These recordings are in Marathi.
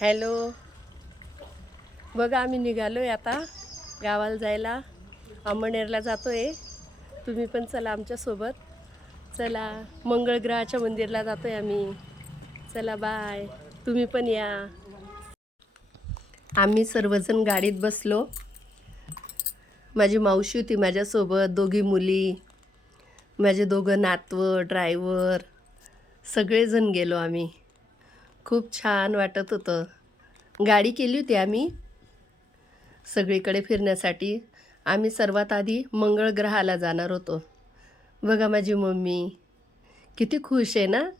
हॅलो. बघा आम्ही निघालो आहे आता गावाला जायला. अमरनेरला जातो आहे तुम्ही पण चला आमच्यासोबत. चला मंगळग्रहाच्या मंदिरला जातो आहे आम्ही. चला बाय. तुम्ही पण या. आम्ही सर्वजण गाडीत बसलो. माझी मावशी होती माझ्यासोबत दोघी मुली माझे दोघं नातवं ड्रायव्हर सगळेजण गेलो आम्ही. खूप छान वाटत होतं. गाडी केली होती आम्ही. सगळीकडे फिरण्यासाठी. आम्ही सर्वात आधी मंगळ ग्रहाला जाणार होतो. बघा माझी मम्मी. किती खुश आहे ना?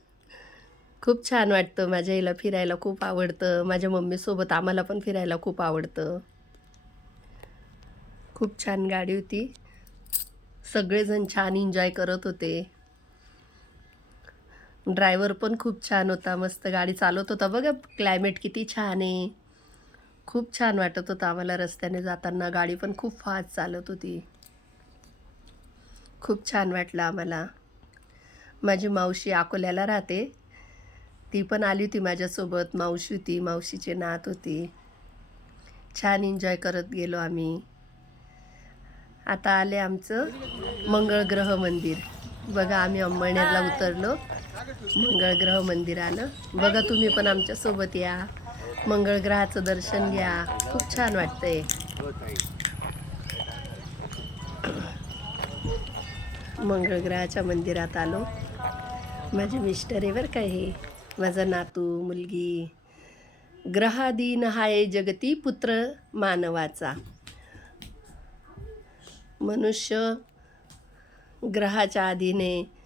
खूप छान वाटतं. माझ्या हिला फिरायला खूप आवडतं. माझ्या मम्मीसोबत आम्हाला पण फिरायला खूप आवडतं. खूप छान गाडी होती. सगळेजण छान एन्जॉय करत होते. ड्रायव्हर पण खूप छान होता मस्त गाडी चालवत होता. बघा क्लायमेट किती छान आहे. खूप छान वाटत होतं आम्हाला रस्त्याने जाताना. गाडी पण खूप फास्ट चालत होती. खूप छान वाटलं आम्हाला. माझी मावशी अकोल्याला राहते. ती पण आली होती माझ्यासोबत. मावशी होती मावशीचे नात होती. छान एन्जॉय करत गेलो आम्ही. आता आले आमचं मंगळग्रह मंदिर. बघा आम्ही अंबळनेरला उतरलो. मंगळग्रह मंदिर आलं बघा तुम्ही पण आमच्यासोबत या. मंगळग्रहाचं दर्शन घ्या. खूप छान वाटतंय. मंगळग्रहाच्या मंदिरात आलो. माझे मिस्टर आहे बरं का हे. माझा नातू मुलगी. ग्रहादीन हाय जगती पुत्र मानवाचा. मनुष्य ग्रहाच्या आधीने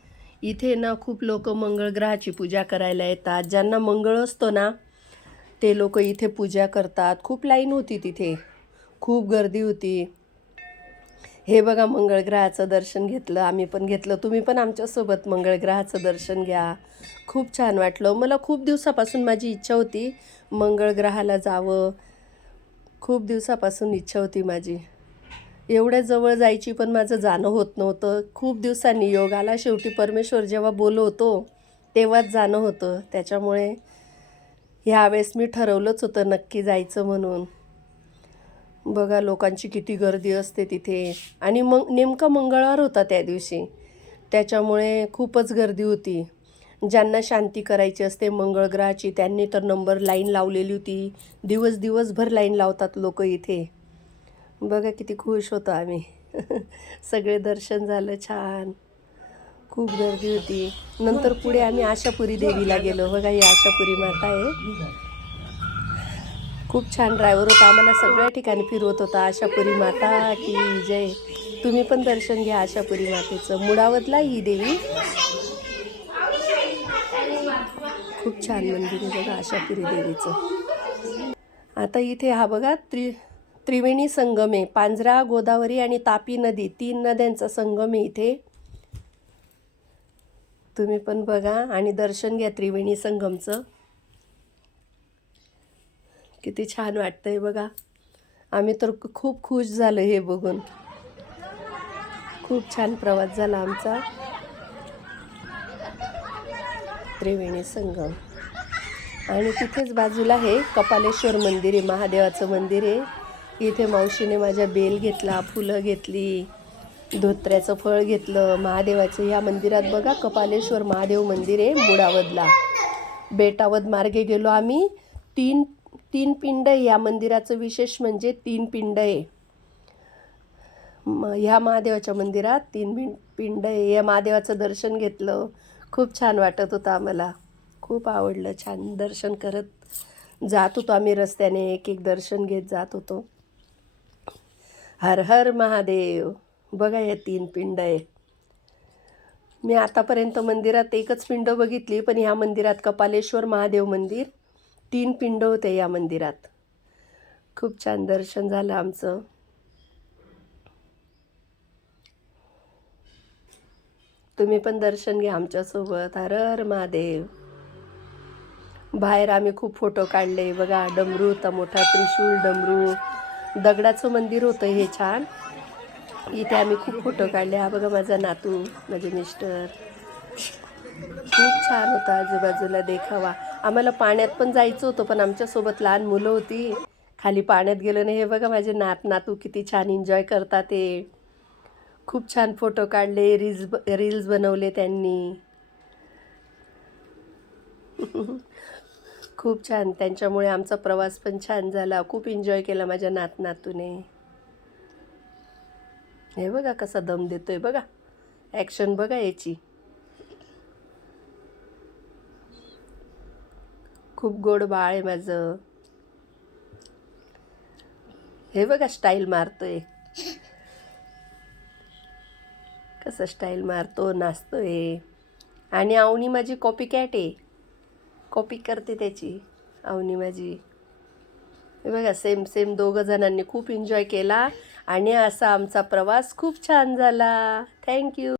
इथे ना खूप लोक मंगळ ग्रहाची पूजा करायला येतात. ज्यांना मंगळ असतो ना ते लोक इथे पूजा करतात. खूप लाईन होती तिथे. खूप गर्दी होती. हे बघा मंगळग्रहाचं दर्शन घेतलं आम्ही पण घेतलं. तुम्ही पण आमच्यासोबत मंगळग्रहाचं दर्शन घ्या. खूप छान वाटलं. मला खूप दिवसापासून माझी इच्छा होती मंगळ ग्रहाला जावं. खूप दिवसापासून इच्छा होती माझी. एवढ्या जवळ जायची पण माझं जाणं होत नव्हतं. खूप दिवसांनी योग आला शेवटी परमेश्वर जेव्हा बोलवतो तेव्हाच जाणं होतं. त्याच्यामुळे ह्यावेळेस मी ठरवलंच होतं नक्की जायचं म्हणून. बघा लोकांची किती गर्दी असते तिथे. आणि मग नेमका मंगळवार होता त्या दिवशी. त्याच्यामुळे खूपच गर्दी होती. ज्यांना शांती करायची असते मंगळग्रहाची त्यांनी तर नंबर लाईन लावलेली होती. दिवस दिवसभर लाईन लावतात लोक इथे. बघा किती खुश होतो आम्ही. सगळे दर्शन झालं छान. खूप गर्दी होती. नंतर पुढे आम्ही आशापुरी देवीला गेलो. बघा ही आशापुरी माता आहे. खूप छान ड्रायव्हर होता. आम्हाला सगळ्या ठिकाणी फिरवत होता. आशापुरी माता की जय. तुम्ही पण दर्शन घ्या आशापुरी मातेचं. मुळावतला ही देवी. खूप छान मंदिर आहे बघा आशापुरी देवीचं. आता इथे हा बघा त्रि त्रिवेणी संगम आहे पांझरा गोदावरी आणि तापी नदी तीन नद्यांचा संगम आहे इथे. तुम्ही पण बघा आणि दर्शन घ्या त्रिवेणी संगमचं. किती छान वाटतंय बघा. आम्ही तर खूप खुश झालो हे बघून. खूप छान प्रवास झाला आमचा. त्रिवेणी संगम. आणि तिथेच बाजूला हे कपालेश्वर मंदिर आहे महादेवाचं मंदिर आहे. इथे मावशीने माझ्या बेल घेतला फुलं घेतली धोत्र्याचं फळ घेतलं महादेवाचं. ह्या मंदिरात बघा कपालेश्वर महादेव मंदिर आहे मुडावदला बेटावद मार्गे गेलो आम्ही. तीन तीन पिंड आहे. या मंदिराचं विशेष म्हणजे तीन पिंड आहे. ह्या महादेवाच्या मंदिरात तीन पिं पिंड आहे. या महादेवाचं दर्शन घेतलं. खूप छान वाटत होतं आम्हाला. खूप आवडलं छान दर्शन करत जात होतो आम्ही रस्त्याने. एक एक दर्शन घेत जात होतो. हर हर महादेव. बघा या तीन पिंड आहे. मी आतापर्यंत मंदिरात एकच पिंड बघितली पण ह्या मंदिरात कपालेश्वर महादेव मंदिर तीन पिंड होते या मंदिरात. खूप छान दर्शन झालं आमचं. तुम्ही पण दर्शन घ्या आमच्यासोबत. हर हर महादेव. बाहेर आम्ही खूप फोटो काढले. बघा डमरू तर मोठा त्रिशूल डमरू. दगडाचं मंदिर होतं हे छान. इथे आम्ही खूप फोटो काढले. हा बघा माझा नातू माझे मिस्टर. खूप छान होता आजूबाजूला देखावा. आम्हाला पाण्यात पण जायचं होतं पण आमच्यासोबत लहान मुलं होती. खाली पाण्यात गेलो नाही हे बघा माझे नात नातू किती छान एन्जॉय करतात ते. खूप छान फोटो काढले रील्स ब रील्स बनवले त्यांनी. खूप छान. त्यांच्यामुळे आमचा प्रवास पण छान झाला. खूप एन्जॉय केला माझ्या नात नातूने हे बघा कसा दम देतोय बघा. ॲक्शन बघा याची. खूप गोड बाळ आहे माझं. हे बघा स्टाईल मारतोय. कसं स्टाईल मारतो नाचतोय. आणि आवनी माझी कॉपी कॅट आहे. कॉपी करते त्याची अवनी माझी. हे बघा सेम सेम दोघं जणांनी खूप एन्जॉय केला आणि असा आमचा प्रवास खूप छान झाला. थँक्यू